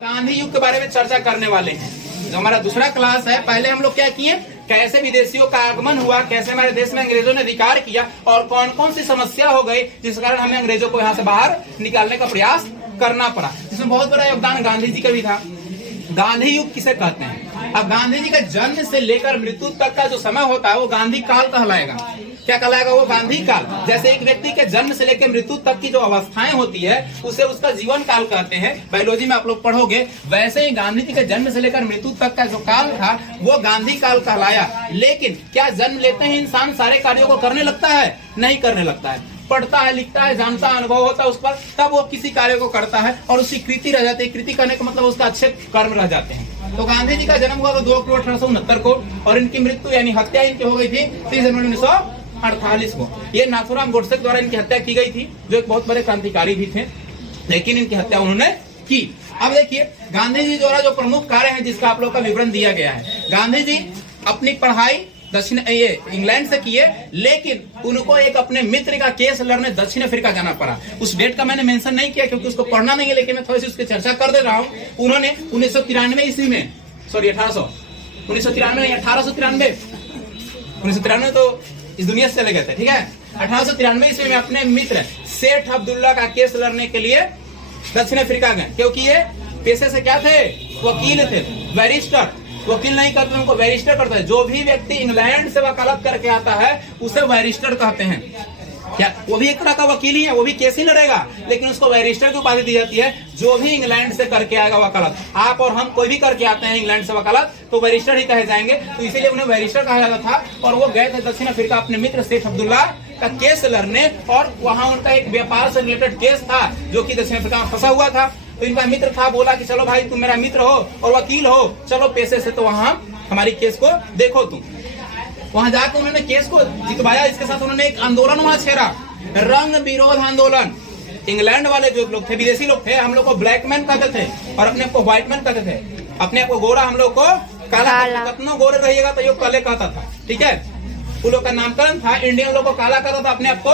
गांधी युग के बारे में चर्चा करने वाले हैं। जो हमारा दूसरा क्लास है, पहले हम लोग क्या किए, कैसे विदेशियों का आगमन हुआ, कैसे हमारे देश में अंग्रेजों ने अधिकार किया और कौन कौन सी समस्या हो गई जिस कारण हमें अंग्रेजों को यहाँ से बाहर निकालने का प्रयास करना पड़ा। इसमें बहुत बड़ा योगदान गांधी जी का भी था। गांधी युग किसे कहते हैं? अब गांधी जी का जन्म से लेकर मृत्यु तक का जो समय होता है वो गांधी काल कहलाएगा। क्या कहलाएगा? वो गांधी काल। जैसे एक व्यक्ति के जन्म से लेकर मृत्यु तक की जो अवस्थाएं होती है उसे उसका जीवन काल कहते हैं, बायोलॉजी में आप लोग पढ़ोगे। वैसे ही गांधी जी के जन्म से लेकर मृत्यु तक का जो काल था वो गांधी काल कहलाया। लेकिन क्या जन्म लेते ही इंसान सारे कार्यों को करने लगता है? नहीं करने लगता है। पढ़ता है, लिखता है, जानता है, अनुभव होता है उस पर, तब वो किसी कार्य को करता है और उसकी कृति रह जाती है। कृति करने का मतलब उसका अच्छे कर्म रह जाते हैं। तो गांधी जी का जन्म हुआ 2 अक्टूबर 1869 को और इनकी मृत्यु यानी हत्या इनकी हो गई थी 30 जनवरी 1948 को। ये नाथूराम गोडसे द्वारा इनकी हत्या की गई थी, जो एक बहुत बड़े क्रांतिकारी भी थे, लेकिन इनकी हत्या उन्होंने की। अब देखिए गांधी जी द्वारा जो प्रमुख कार्य है जिसका आप लोग का विवरण दिया गया है। गांधी जी अपनी पढ़ाई इंग्लैंड से किए, लेकिन उनको एक अपने मित्र का केस लड़ने दक्षिण अफ्रीका जाना पड़ा। उस डेट का मैंने मेंशन नहीं किया क्योंकि उसको पढ़ना नहीं है, लेकिन मैं थोड़ी सी उसकी चर्चा कर दे रहा हूँ। उन्होंने 1993 ईस्वी में, सॉरी 1993 तो इस दुनिया से चले गए थे, ठीक है। 1893 ईस्वी में अपने मित्र सेठ अब्दुल्ला का केस लड़ने के लिए दक्षिण अफ्रीका गए, क्योंकि ये पेशे से क्या थे? वकील थे, बैरिस्टर। वकील नहीं करते, उनको बैरिस्टर करते हैं। जो भी व्यक्ति इंग्लैंड से वकालत करके आता है उसे बैरिस्टर कहते हैं। क्या वो भी एक तरह का वकील ही है, वो भी केस ही लड़ेगा, लेकिन उसको बैरिस्टर की उपाधि दी जाती है। जो भी इंग्लैंड से करके आएगा वकालत, आप और हम कोई भी करके आते हैं इंग्लैंड से वकालत, तो बैरिस्टर ही कहे जाएंगे। तो इसीलिए उन्हें बैरिस्टर कहा जाता था। और वो गए थे दक्षिण अफ्रीका अपने मित्र सेठ अब्दुल्ला का केस लड़ने, और वहां उनका एक व्यापार से रिलेटेड केस था जो कि दक्षिण अफ्रीका में फंसा हुआ था। तो इनका मित्र था, बोला कि चलो भाई तुम मेरा मित्र हो और वकील हो, चलो पेशे से तो वहां हमारी केस को देखो तुम। वहां जाकर उन्होंने केस को जितवाया। इसके साथ उन्होंने एक आंदोलन वहां छेड़ा, रंग विरोध आंदोलन। इंग्लैंड वाले जो लोग थे, विदेशी लोग थे, हम लोग को ब्लैक मैन कहते थे और अपने आप को व्हाइट मैन कहते थे। अपने आप को गोरा, हम लोग को काला। कितना गोरे रहिएगा तो ये काले कहता था, ठीक है। उन लोग का नामकरण था, इंडियन लोग को काला कहता था, अपने आप को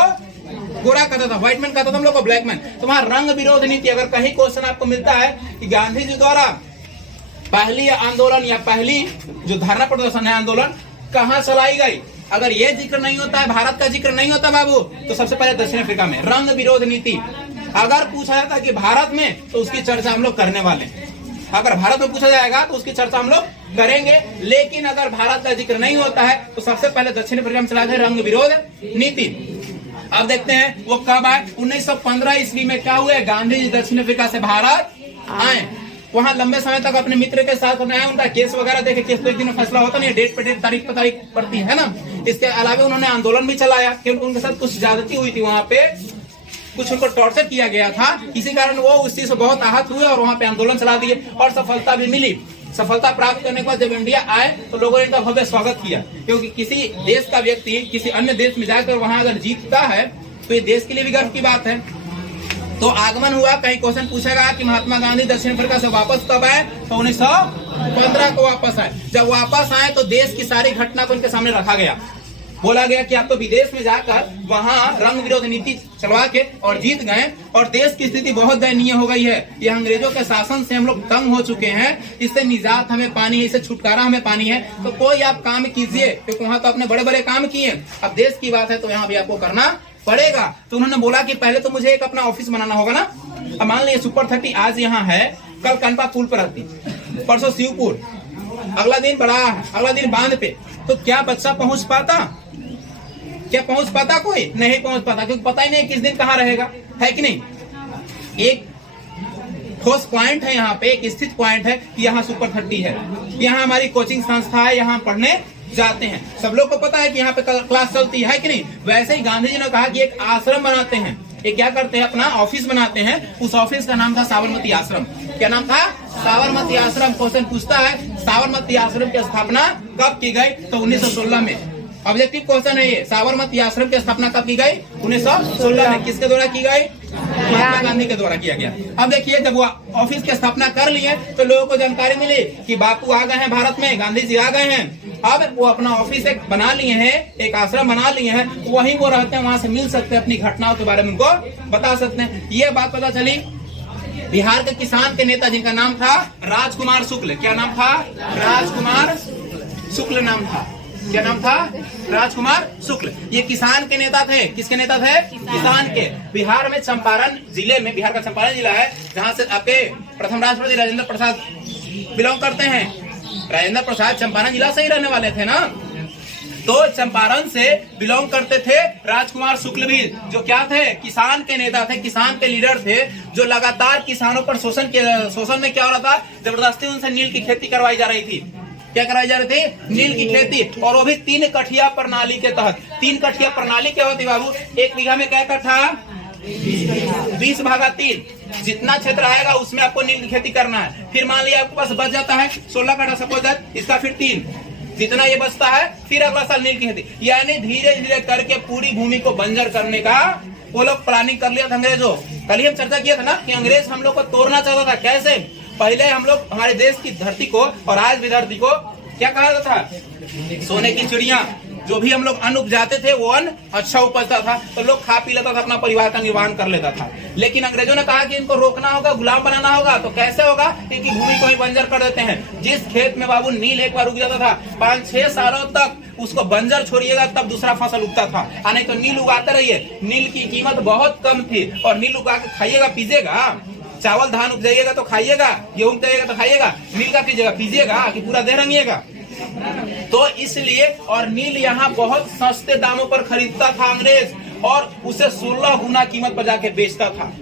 गोरा कहता था, व्हाइट मैन कहता था, हम लोग को ब्लैक मैन। तो वहां रंग विरोध नीति, अगर कहीं क्वेश्चन आपको मिलता है कि गांधी जी द्वारा पहली आंदोलन या पहली जो धरना प्रदर्शन है आंदोलन कहाँ चलाई गई, अगर ये जिक्र नहीं होता है, भारत का जिक्र नहीं होता बाबू, तो सबसे पहले दक्षिण अफ्रीका में रंग विरोध नीति। अगर पूछा जाता कि भारत में, तो उसकी चर्चा हम लोग करने वाले हैं। अगर भारत में पूछा जाएगा तो उसकी चर्चा हम लोग करेंगे, लेकिन अगर भारत का जिक्र नहीं होता है तो सबसे पहले दक्षिण अफ्रीका में चलाए थे रंग विरोध नीति। अब देखते हैं वो कब आए। 1915 ईस्वी में क्या हुआ? गांधी जी दक्षिण अफ्रीका से भारत आए। वहां लंबे समय तक अपने मित्र के साथ बनाया, उनका केस वगैरह देखे। केस तो एक दिन में फैसला होता नहीं है, डेट पे डेट, तारीख पे तारीख पड़ती है ना। इसके अलावा उन्होंने आंदोलन भी चलाया क्योंकि उनके साथ कुछ ज्यादती हुई थी, वहां पे कुछ उनको टॉर्चर किया गया था। इसी कारण वो उस चीज से बहुत आहत हुए और वहां पे आंदोलन चला दिए और सफलता भी मिली। सफलता प्राप्त करने के बाद जब इंडिया आए तो लोगों ने इनका भव्य स्वागत किया, क्योंकि किसी देश का व्यक्ति किसी अन्य देश में जाकर वहां अगर जीतता है तो ये देश के लिए भी गर्व की बात है। तो आगमन हुआ। कहीं क्वेश्चन पूछेगा कि महात्मा गांधी दक्षिण अफ्रीका से वापस कब आए, तो 1915 को वापस आए। जब वापस आए तो देश की सारी घटना को इनके सामने रखा गया। बोला गया कि आप तो विदेश में जाकर वहां रंग विरोध नीति चलवा के और जीत गए और देश की स्थिति बहुत दयनीय हो गई है। ये अंग्रेजों के शासन से हम लोग तंग हो चुके हैं, इससे निजात हमें पानी है, इससे छुटकारा हमें पानी है। तो कोई आप काम कीजिए, क्योंकि वहां तो अपने बड़े बड़े काम किए, अब देश की बात है तो यहाँ भी आपको करना पड़ेगा। तो उन्होंने बोला कि पहले तो मुझे एक अपना ऑफिस बनाना होगा ना। अब मान लीजिए सुपर 30 आज यहाँ है, कल कनपा पुल पर रहती, परसों शिवपुर, अगला दिन बड़ा, अगला दिन बांध पे, तो क्या बच्चा पहुंच पाता? क्या पहुंच पाता? कोई नहीं पहुंच पाता, क्योंकि पता ही नहीं किस दिन कहाँ रहेगा, है कि नहीं। एक ठोस पॉइंट है यहाँ पे, एक स्थित पॉइंट है कि यहाँ सुपर 30 है, यहाँ हमारी कोचिंग संस्था है, यहाँ पढ़ने जाते हैं। सब लोग को पता है कि यहाँ पे क्लास चलती है कि नहीं। वैसे ही गांधी जी ने कहा कि एक आश्रम बनाते हैं। ये क्या करते हैं, अपना ऑफिस बनाते हैं। उस ऑफिस का नाम था साबरमती आश्रम। क्या नाम था? साबरमती आश्रम। क्वेश्चन पूछता है साबरमती आश्रम की स्थापना कब की गई, तो 1916 में। ऑब्जेक्टिव क्वेश्चन है ये। साबरमती आश्रम की स्थापना कब की गई? 1916 में। किसके द्वारा की गई? महात्मा गांधी के द्वारा किया गया। अब देखिए जब वो ऑफिस की स्थापना कर लिए तो लोगों को जानकारी मिली कि बापू आ गए हैं भारत में, गांधी जी आ गए हैं। अब वो अपना ऑफिस एक बना लिए हैं, एक आश्रम बना लिए हैं, वहीं वो रहते हैं, वहां से मिल सकते हैं, अपनी घटनाओं के बारे में उनको बता सकते हैं। ये बात पता चली बिहार के किसान के नेता जिनका नाम था राजकुमार शुक्ल। क्या नाम था? राजकुमार शुक्ल नाम था। क्या नाम था? राजकुमार शुक्ल। ये किसान के नेता थे। किसके नेता थे? किसान के। बिहार में चंपारण जिले में, बिहार का चंपारण जिला है जहां से आपके प्रथम राष्ट्रपति राजेंद्र प्रसाद बिलोंग करते हैं। राजेंद्र प्रसाद चंपारण जिला से ही रहने वाले थे ना, तो चंपारण से बिलोंग करते थे राजकुमार शुक्ल भी, जो क्या थे? किसान के नेता थे, किसान के लीडर थे, जो लगातार किसानों पर शोषण में क्या हो रहा था? जबरदस्ती उनसे नील की खेती करवाई जा रही थी। क्या कराई जा रही थी? नील की खेती, और वो भी 3 कठिया प्रणाली के तहत। 3 कठिया प्रणाली क्या होती बाबू? 1 बीघा में क्या कट्ठा? 20/3। जितना क्षेत्र आएगा उसमें आपको नील की खेती करना है। फिर मान लिया आपके पास बच जाता है 16 कट्ठा सपोज दैट, इसका फिर 3, जितना ये बचता है फिर अगला साल नील की खेती। यानी धीरे धीरे करके पूरी भूमि को बंजर करने का वो लोग प्लानिंग कर लिया था अंग्रेजों। कल ही हम चर्चा किया था ना कि अंग्रेज हम लोग को तोड़ना चाहता था। कैसे? पहले हम लोग हमारे देश की धरती को और आज भी धरती को क्या कहा जाता था? सोने की चिड़िया। जो भी हम लोग अन्न उपजाते थे वो अन्न अच्छा उपजता था, तो लोग खा पी लेता था, अपना परिवार का निर्वहन कर लेता था। लेकिन अंग्रेजों ने कहा कि इनको रोकना होगा, गुलाम बनाना होगा। तो कैसे होगा? इनकी भूमि को ही बंजर कर देते हैं। जिस खेत में बाबू नील एक बार उग जाता था, 5-6 सालों तक उसको बंजर छोड़िएगा तब दूसरा फसल उगता था। नहीं तो नील उगाते रहिए। नील की कीमत बहुत कम थी, और नील उगा के खाइएगा पीजिएगा। चावल धान उपजाइएगा तो खाइएगा, गेहूं उपजाइएगा तो खाइएगा, नील का कीजिएगा पीजिएगा कि पूरा देह रंगिएगा। तो इसलिए, और नील यहाँ बहुत सस्ते दामों पर खरीदता था अंग्रेज, और उसे 16 गुना कीमत पर जाके बेचता था।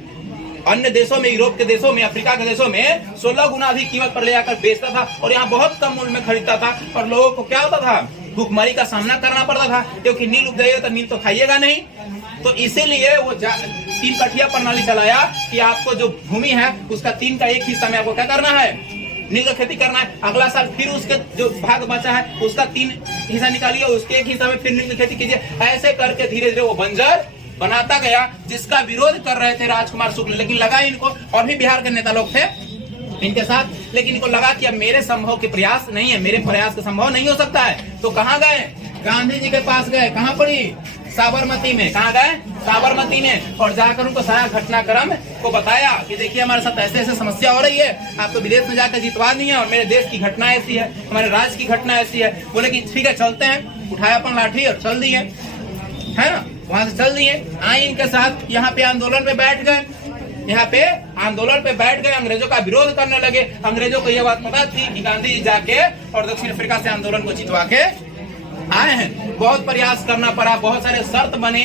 अन्य देशों में, यूरोप के देशों में, अफ्रीका के देशों में 16 गुना अधिक कीमत पर ले जाकर बेचता था, और यहाँ बहुत कम मूल्य में खरीदता था। और लोगों को क्या होता था? भूखमरी का सामना करना पड़ता था, क्योंकि नील उपजाइएगा तो नील तो खाइएगा नहीं। तो इसीलिए वो 3 कठिया प्रणाली चलाया कि आपको जो भूमि है उसका 3 का 1 हिस्सा में आपको क्या करना है? नील का खेती करना है। अगला साल फिर उसके जो भाग बचा है उसका 3 हिस्सा निकालिए, उसके 1 हिस्सा में फिर नील की खेती कीजिए। ऐसे करके धीरे धीरे वो बंजर बनाता गया, जिसका विरोध कर रहे थे राजकुमार शुक्ल। लेकिन लगा इनको, और भी बिहार के नेता लोग थे इनके साथ, लेकिन इनको लगा कि अब मेरे संभव के प्रयास नहीं है, मेरे प्रयास का संभव नहीं हो सकता है। तो कहाँ गए? गांधी जी के पास गए। कहाँ पड़ी? साबरमती में। कहाँ गए? साबरमती में। और जाकर उनको सारा घटनाक्रम को बताया कि देखिए हमारे साथ ऐसे ऐसे समस्या हो रही है, आप तो विदेश में जाकर जितवा दी है, और मेरे देश की घटना ऐसी है, हमारे राज्य की घटना ऐसी है। बोले कि ठीक है चलते हैं। उठाया अपन लाठी और चल दिए, है ना, वहां से चल दिए। आए इनके साथ यहाँ पे आंदोलन पे बैठ गए। यहाँ पे आंदोलन पे बैठ गए, अंग्रेजों का विरोध करने लगे। अंग्रेजों को यह बात पता थी कि गांधी जी जाके और दक्षिण अफ्रीका से आंदोलन को जितवा के आए हैं। बहुत प्रयास करना पड़ा, बहुत सारे शर्त बने,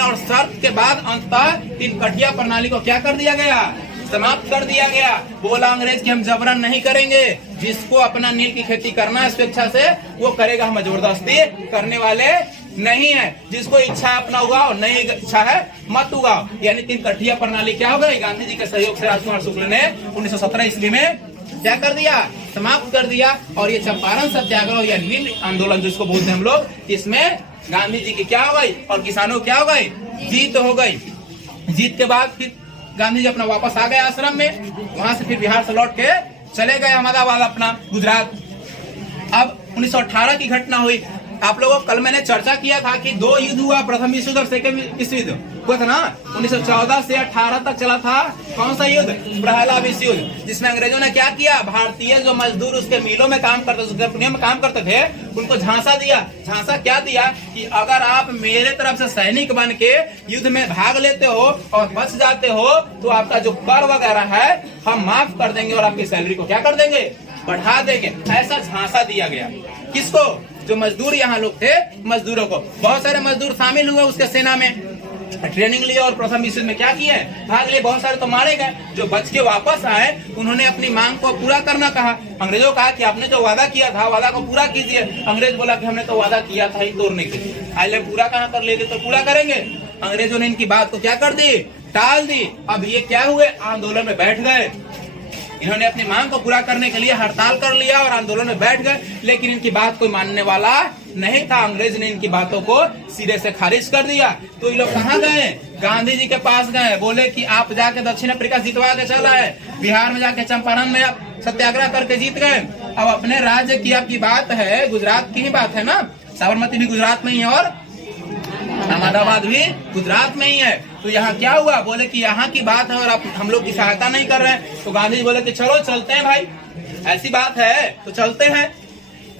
और शर्त के बाद अंततः 3 कठिया प्रणाली को क्या कर दिया गया? समाप्त कर दिया गया। बोला अंग्रेज कि हम जबरन नहीं करेंगे, जिसको अपना नील की खेती करना है स्वेच्छा से वो करेगा, हम जबरदस्ती करने वाले नहीं है। जिसको इच्छा है अपना उगाओ, नहीं इच्छा है मत उगाओ। यानी 3 कठिया प्रणाली क्या हो गई? गांधी जी के सहयोग से राजकुमार शुक्ल ने 1917 ईस्वी में क्या कर दिया? समाप्त कर दिया। और ये चंपारण सत्याग्रह या नील आंदोलन जिसको बोलते हैं हम लोग, इसमें गांधी जी की क्या हो गई और किसानों क्या हो गई? जीत हो गई। जीत के बाद फिर गांधी जी अपना वापस आ गए आश्रम में। वहां से फिर बिहार से लौट के चले गए अहमदाबाद, अपना गुजरात। अब 1918 की घटना हुई। आप लोगों को कल मैंने चर्चा किया था कि 2 युद्ध हुआ, प्रथम विश्व युद्ध और सेकंड विश्व युद्ध हुआ था ना। 1914 से 18 तक चला था। कौन सा युद्ध? पहला विश्व युद्ध, जिसमें अंग्रेजों ने क्या किया? भारतीय जो मजदूर उसके मिलों में काम करते, उसके कंपनियों में काम करते थे, उनको झांसा दिया। झांसा क्या दिया? कि अगर आप मेरे तरफ से सैनिक बन के युद्ध में भाग लेते हो और बच जाते हो तो आपका जो कर वगैरह है हम माफ कर देंगे, और आपकी सैलरी को क्या कर देंगे? बढ़ा देंगे। ऐसा झांसा दिया गया। किसको? जो मजदूर यहाँ लोग थे, मजदूरों को। बहुत सारे मजदूर शामिल हुए उसके सेना में, ट्रेनिंग लिए और प्रथम विश्व में क्या किए? भाग लिए। बहुत सारे तो मारे गए। जो बच के वापस आए उन्होंने अपनी मांग को पूरा करना कहा। अंग्रेजों कहा कि आपने जो वादा किया था वादा को पूरा कीजिए। अंग्रेज बोला कि हमने तो वादा किया था ही तोड़ने के लिए, आइए पूरा कहाँ कर लेंगे, तो पूरा करेंगे। अंग्रेजों ने इनकी बात को क्या कर दी? टाल दी। अब ये क्या हुए? आंदोलन में बैठ गए। इन्होंने अपनी मांग को पूरा करने के लिए हड़ताल कर लिया और आंदोलन में बैठ गए, लेकिन इनकी बात कोई मानने वाला नहीं था। अंग्रेज ने इनकी बातों को सिरे से खारिज कर दिया। तो ये लोग कहाँ गए? गांधी जी के पास गए। बोले कि आप जाके दक्षिण अफ्रीका जितवा के चला है, बिहार में जाके चंपारण में आप सत्याग्रह करके जीत गए। अब अपने राज्य की आपकी बात है, गुजरात की ही बात है ना। साबरमती भी गुजरात में ही है और अहमदाबाद भी गुजरात में ही है। तो यहाँ क्या हुआ, बोले कि यहाँ की बात है और आप हम लोग की सहायता नहीं कर रहे हैं। तो गांधी जी बोले कि चलो चलते हैं भाई, ऐसी बात है तो चलते हैं।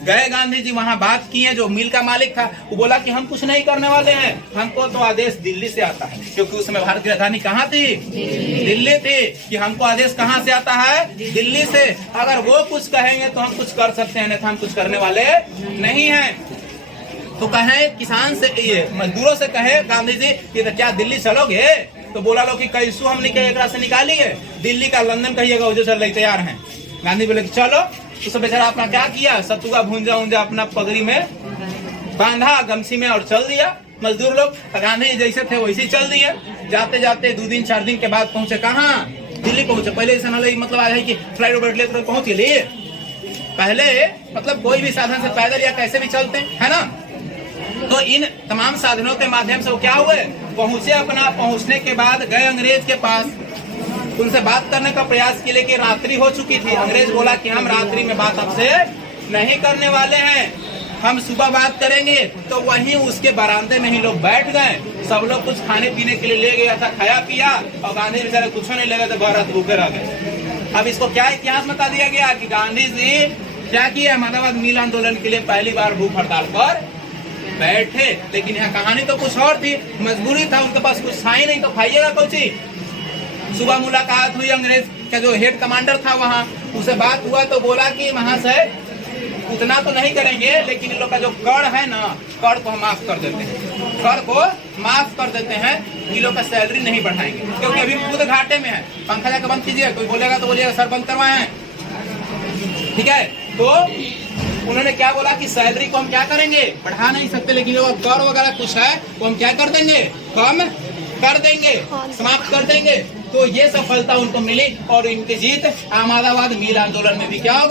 गए गांधी जी वहां, बात किए। जो मिल का मालिक था वो बोला कि हम कुछ नहीं करने वाले हैं, हमको तो आदेश दिल्ली से आता है, क्योंकि उस समय भारत की राजधानी कहाँ थी, दिल्ली थी, कि हमको आदेश कहाँ से आता है, दिल्ली से। अगर वो कुछ कहेंगे तो हम कुछ कर सकते हैं, नहीं तो हम कुछ करने वाले नहीं हैं। तो कहे किसान से, ये मजदूरों से कहे गांधी जी कि तो क्या दिल्ली चलोगे, तो बोला लो कि कैसू हम एक से निकालिए, दिल्ली का लंदन कहिएगा, जो चल रही तैयार है। गांधी बोले कि चलो। तो सब बेचारा अपना क्या किया, सत्तू का भूंजा उंजा अपना पगड़ी में बांधा, गमछी में, और चल दिया मजदूर लोग। गांधी जी जैसे थे वैसे ही चल दिए। जाते जाते 2 दिन 4 दिन के बाद पहुंचे कहाँ, दिल्ली पहुंचे। पहले ऐसा नहीं मतलब आया है कि फ्लाइट बैठ ले तो पहुंच लिए, पहले मतलब कोई भी साधन से पैदल या कैसे भी चलते है ना। तो इन तमाम साधनों के माध्यम से वो क्या हुए, पहुंचे। अपना पहुंचने के बाद गए अंग्रेज के पास, उनसे बात करने का प्रयास किया, लेकिन रात्रि हो चुकी थी। अंग्रेज बोला कि हम रात्रि में बात आपसे नहीं करने वाले हैं, हम सुबह बात करेंगे। तो वहीं उसके बरामदे में ही लोग बैठ गए। सब लोग कुछ खाने पीने के लिए ले गया था, खाया पिया, और गांधी बेचारे कुछ नहीं ले गए थे, भारत भूखे रह गए। अब इसको क्या इतिहास बता दिया गया कि गांधी जी क्या किया, अहमदाबाद मिल आंदोलन के लिए पहली बार भूख हड़ताल पर बैठे। लेकिन यहाँ कहानी तो कुछ और थी, मजबूरी था, उनके पास कुछ था ही नहीं, तो खाइएगा कुछ। सुबह मुलाकात हुई अंग्रेज का जो हेड कमांडर था वहाँ, उसे बात हुआ तो बोला कि वहाँ से उतना तो नहीं करेंगे, लेकिन इन लोग का जो कर है ना, कर को हम माफ कर देते हैं, कर को माफ कर देते हैं, इन लोग का सैलरी नहीं बढ़ाएंगे, क्योंकि अभी खुद घाटे में है। पंखा जाकर बंद कीजिए, कोई बोलेगा तो बोलिएगा सर बंद करवाए, ठीक है। तो उन्होंने क्या बोला कि सैलरी को हम क्या करेंगे, बढ़ा नहीं सकते, लेकिन जो कर वगैरह कुछ है वो हम क्या कर देंगे, कम कर देंगे, समाप्त कर देंगे। तो ये सफलता उनको मिली और इनकी जीत अहमदाबाद मिल आंदोलन में भी क्या हो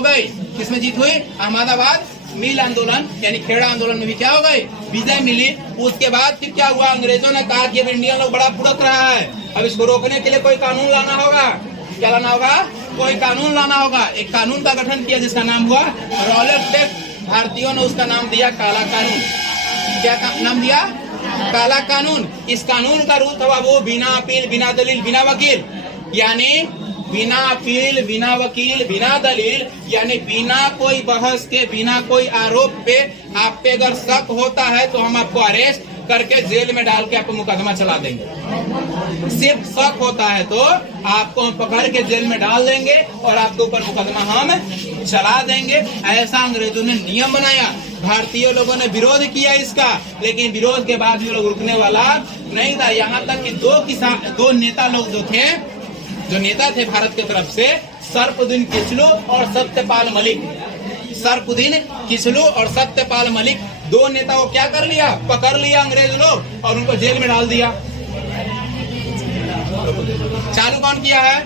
गई। किसमें जीत हुई, अहमदाबाद मिल आंदोलन यानी खेड़ा आंदोलन में भी क्या हो गई, विजय मिली। उसके बाद फिर क्या हुआ, अंग्रेजों ने कहा कि अब इंडियन लोग बड़ा फुड़क रहा है, अब इसको रोकने के लिए कोई कानून लाना होगा। क्या लाना होगा, कोई कानून लाना होगा। एक कानून का गठन किया जिसका नाम हुआ रॉलेट एक्ट। भारतीयों ने उसका नाम दिया काला कानून। क्या नाम दिया, काला कानून। इस कानून का रूप था वो बिना अपील, बिना दलील, बिना वकील, यानी बिना अपील, बिना वकील, बिना दलील, यानी बिना कोई बहस के, बिना कोई आरोप पे आप पे अगर शक होता है तो हम आपको अरेस्ट करके जेल में डाल के आपको मुकदमा चला देंगे। सिर्फ शक होता है तो आपको हम पकड़ के जेल में डाल देंगे और आपके ऊपर मुकदमा हम चला देंगे। ऐसा अंग्रेजों ने नियम बनाया। भारतीय लोगों ने विरोध किया इसका, लेकिन विरोध के बाद भी लोग रुकने वाला नहीं था। यहाँ तक कि दो नेता लोग जो नेता थे भारत की तरफ से, सरफुद्दीन किचलू और सत्यपाल मलिक। सरफुद्दीन किचलू और सत्यपाल मलिक, दो नेता को क्या कर लिया, पकड़ लिया अंग्रेज लोग और उनको जेल में डाल दिया। चालू कौन किया है,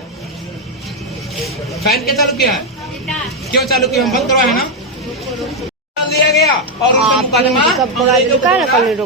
फैन के चालू किया है, क्यों चालू किया, हम बंद करवाए ना, दिया गया और उनका मुकदमा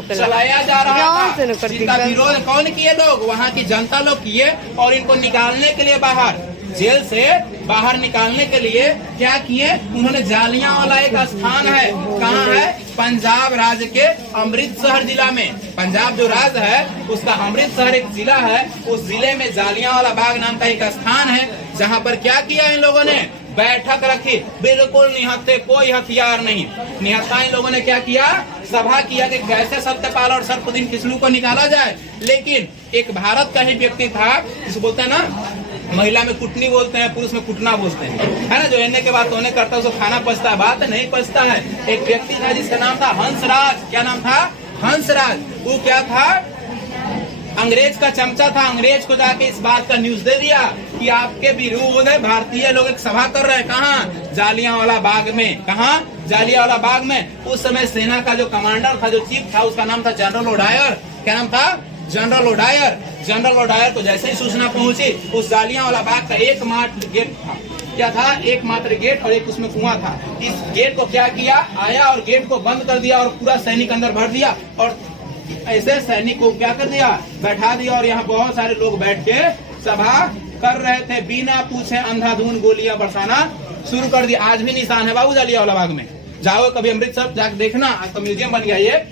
चलाया जा रहा था। जिनका विरोध कौन किए लोग, वहाँ की जनता लोग किए और इनको निकालने के लिए बाहर, जेल से बाहर निकालने के लिए क्या किए, उन्होंने जालियांवाला एक स्थान है, कहाँ है, पंजाब राज्य के अमृतसर जिला में। पंजाब जो राज्य है उसका अमृतसर एक जिला है, उस जिले में जालियांवाला बाग नाम का एक स्थान है, जहाँ पर क्या किया इन लोगों ने, बैठक रखी, बिल्कुल निहत्थे, कोई हथियार नहीं। निहत्था इन लोगों ने क्या किया, सभा किया कि कैसे सत्यपाल और सरफुद्दीन किचलू को निकाला जाए। लेकिन एक भारत का ही व्यक्ति था, जिसे बोलते हैं ना, महिला में कुटनी बोलते हैं, पुरुष में कुटना बोलते हैं, है ना, जो एने के बाद होने करता है उसको खाना पचता है, बात नहीं पचता है। एक व्यक्ति था जिसका नाम था हंसराज। क्या नाम था, हंसराज। वो क्या था, अंग्रेज का चमचा था। अंग्रेज को जाके इस बात का न्यूज दे दिया कि आपके विरोध भारतीय लोग एक सभा कर रहे हैं, कहाँ, जालियांवाला बाग में। कहाँ, जालियांवाला बाग में। उस समय सेना का जो कमांडर था, जो चीफ था, उसका नाम था जनरल ओडायर। क्या नाम था, जनरल ओडायर। जनरल ओडायर को जैसे ही सूचना पहुंची, उस जालियांवाला बाग का एकमात्र गेट था, क्या था, एकमात्र गेट, और एक उसमें कुआं था। इस गेट को क्या किया, आया और गेट को बंद कर दिया और पूरा सैनिक अंदर भर दिया और ऐसे सैनिक को क्या कर दिया, बैठा दिया। और यहाँ बहुत सारे लोग बैठ के सभा कर रहे थे, बिना पूछे अंधाधुंध गोलियां बरसाना शुरू कर दिया। आज भी निशान है बाबू जालियांवाला बाग में, जाओ कभी अमृतसर जाकर देखना, आज तो म्यूजियम बन गया ये।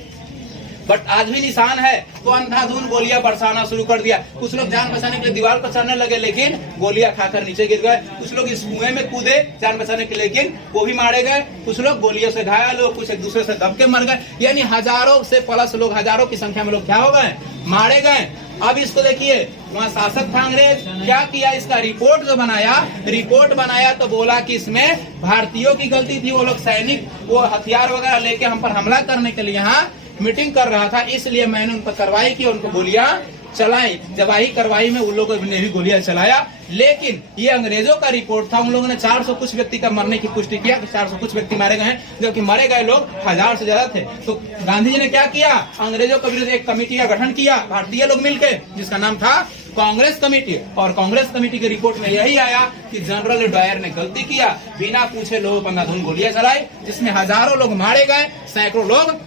बट आज भी निशान है। तो अंधाधुंध गोलियां बरसाना शुरू कर दिया। कुछ लोग जान बचाने के लिए दीवार पर चढ़ने लगे, लेकिन गोलियां खाकर नीचे गिर गए। कुछ लोग इस कुएं में कूदे जान बचाने के लिए, लेकिन वो भी मारे गए। कुछ लोग गोलियों से घायल हो, कुछ एक दूसरे से दब के मर गए। यानी हजारों से प्लस लोग, हजारों की संख्या में लोग क्या हो गए, मारे गए। अब इसको देखिए, वहाँ शासक था अंग्रेज, क्या किया, इसका रिपोर्ट जो बनाया तो बोला कि इसमें भारतीयों की गलती थी। वो लोग सैनिक वो हथियार वगैरह लेके हम पर हमला करने के लिए यहाँ मीटिंग कर रहा था, इसलिए मैंने उन पर कार्रवाई की, उनको गोलियां चलाई। जवाही कार्रवाई में उन लोगों ने भी गोलियां चलाया। लेकिन ये अंग्रेजों का रिपोर्ट था। उन लोगों ने 400 कुछ व्यक्ति का मरने की पुष्टि किया कि 400 कुछ व्यक्ति मारे गए हैं, जबकि मरे गए लोग 1000 से ज्यादा थे। तो गांधी जी ने क्या किया, अंग्रेजों के विरुद्ध एक कमेटी का गठन किया, भारतीय लोग मिलकर, जिसका नाम था कांग्रेस कमेटी। और कांग्रेस कमेटी की रिपोर्ट में यही आया कि जनरल डायर ने गलती किया, बिना पूछे लोगों पर अंधाधुंध गोलियां चलाई, जिसमें हजारों लोग मारे गए, सैकड़ों लोग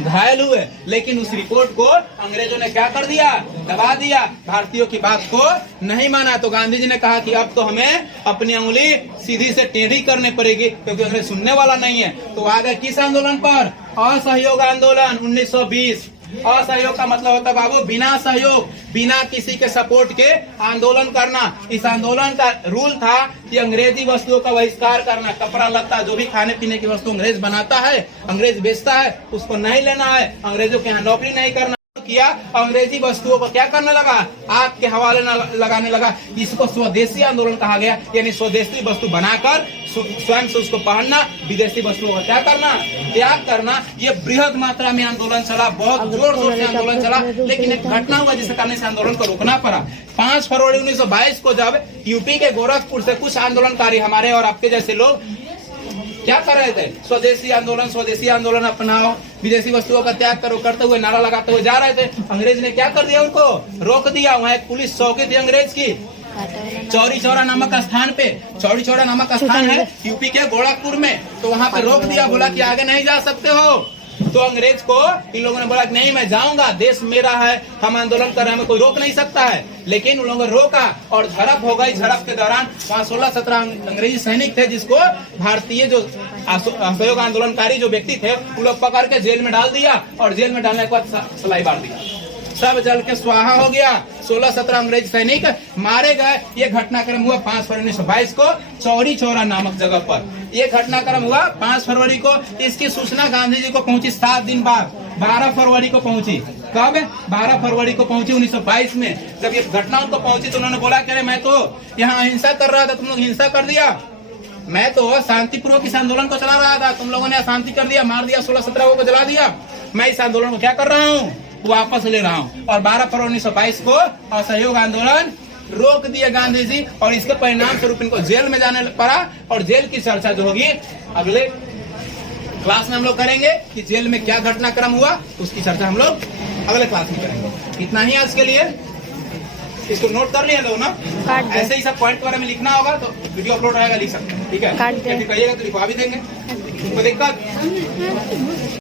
घायल हुए। लेकिन उस रिपोर्ट को अंग्रेजों ने क्या कर दिया, दबा दिया, भारतीयों की बात को नहीं माना। तो गांधी जी ने कहा कि अब तो हमें अपनी उंगली सीधी से टेढ़ी करनी पड़ेगी, क्योंकि अंग्रेज सुनने वाला नहीं है। तो आ गए किस आंदोलन पर, असहयोग आंदोलन 1920। असहयोग का मतलब होता है बाबू बिना सहयोग, बिना किसी के सपोर्ट के आंदोलन करना। इस आंदोलन का रूल था कि अंग्रेजी वस्तुओं का बहिष्कार करना। कपड़ा लत्ता जो भी खाने पीने की वस्तु अंग्रेज बनाता है, अंग्रेज बेचता है, उसको नहीं लेना है, अंग्रेजों के यहाँ नौकरी नहीं करना किया। अंग्रेजी वस्तुओं को क्या करने लगा, आग के हवाले लगाने लगा। इसको स्वदेशी आंदोलन कहा गया, यानी स्वदेशी वस्तु बनाकर स्वयं से उसको पहनना, विदेशी वस्तुओं का क्या करना, त्याग करना। ये बृहद मात्रा में आंदोलन चला, बहुत जोर शोर से आंदोलन चला। लेकिन एक घटना हुआ जिसके कारण इस आंदोलन को रोकना पड़ा। 5 फरवरी 1922 को जब यूपी के गोरखपुर से कुछ आंदोलनकारी हमारे और आपके जैसे लोग क्या कर रहे थे, स्वदेशी आंदोलन अपनाओ, विदेशी वस्तुओं का त्याग करो करते हुए नारा लगाते हुए जा रहे थे। अंग्रेज ने क्या कर दिया, उनको रोक दिया। वहाँ एक पुलिस चौकी थी अंग्रेज की, चौरी चौरा नामक स्थान पे, चौरी चौरा नामक स्थान है यूपी के गोरखपुर में। तो वहाँ पे रोक दिया, बोला कि आगे नहीं जा सकते हो। तो अंग्रेज को इन लोगों ने बोला कि नहीं, मैं जाऊंगा, देश मेरा है, हम आंदोलन कर रहे हैं, हमें कोई रोक नहीं सकता है। लेकिन उन लोगों ने रोका और झड़प हो गई। झड़प के दौरान 16-17 अंग्रेजी सैनिक थे, जिसको भारतीय जो असहयोग आंदोलनकारी जो व्यक्ति थे, उन लोग पकड़ के जेल में डाल दिया। और जेल में डालने के बाद सलाई मार दिया, सब जल के स्वाहा हो गया। 16-17 अंग्रेज सैनिक मारे गए। ये घटनाक्रम हुआ 5 फरवरी 1922 को चौरी चौरा नामक जगह पर। ये घटनाक्रम हुआ 5 फरवरी को। इसकी सूचना गांधी जी को पहुंची 7 दिन बाद, 12 फरवरी को पहुंची। कब, 12 फरवरी को पहुंची 1922 में। जब ये घटना उनको पहुंची तो उन्होंने बोला कि मैं तो यहाँ अहिंसा कर रहा था, तुम लोग हिंसा कर दिया। मैं तो शांतिपूर्वक इस आंदोलन को चला रहा था, तुम लोगों ने अशांति कर दिया, मार दिया, 16-17 को जला दिया। मैं इस आंदोलन को क्या कर रहा हूँ, वापस ले रहा हूँ। और 12 फरवरी 1922 को असहयोग आंदोलन रोक दिया गांधी जी। और इसके परिणाम स्वरूप इनको जेल में जाने पड़ा। और जेल की चर्चा जो होगी अगले क्लास में हम लोग करेंगे कि जेल में क्या घटनाक्रम हुआ, उसकी चर्चा हम लोग अगले क्लास में करेंगे। इतना ही आज के लिए, इसको नोट कर लिया लोग ना, ऐसे ही सब पॉइंट के बारे में लिखना होगा तो वीडियो अपलोड रहेगा, लिख सकते हैं, ठीक है। फिर कहिएगा तो लिखवा भी देंगे, कोई दिक्कत।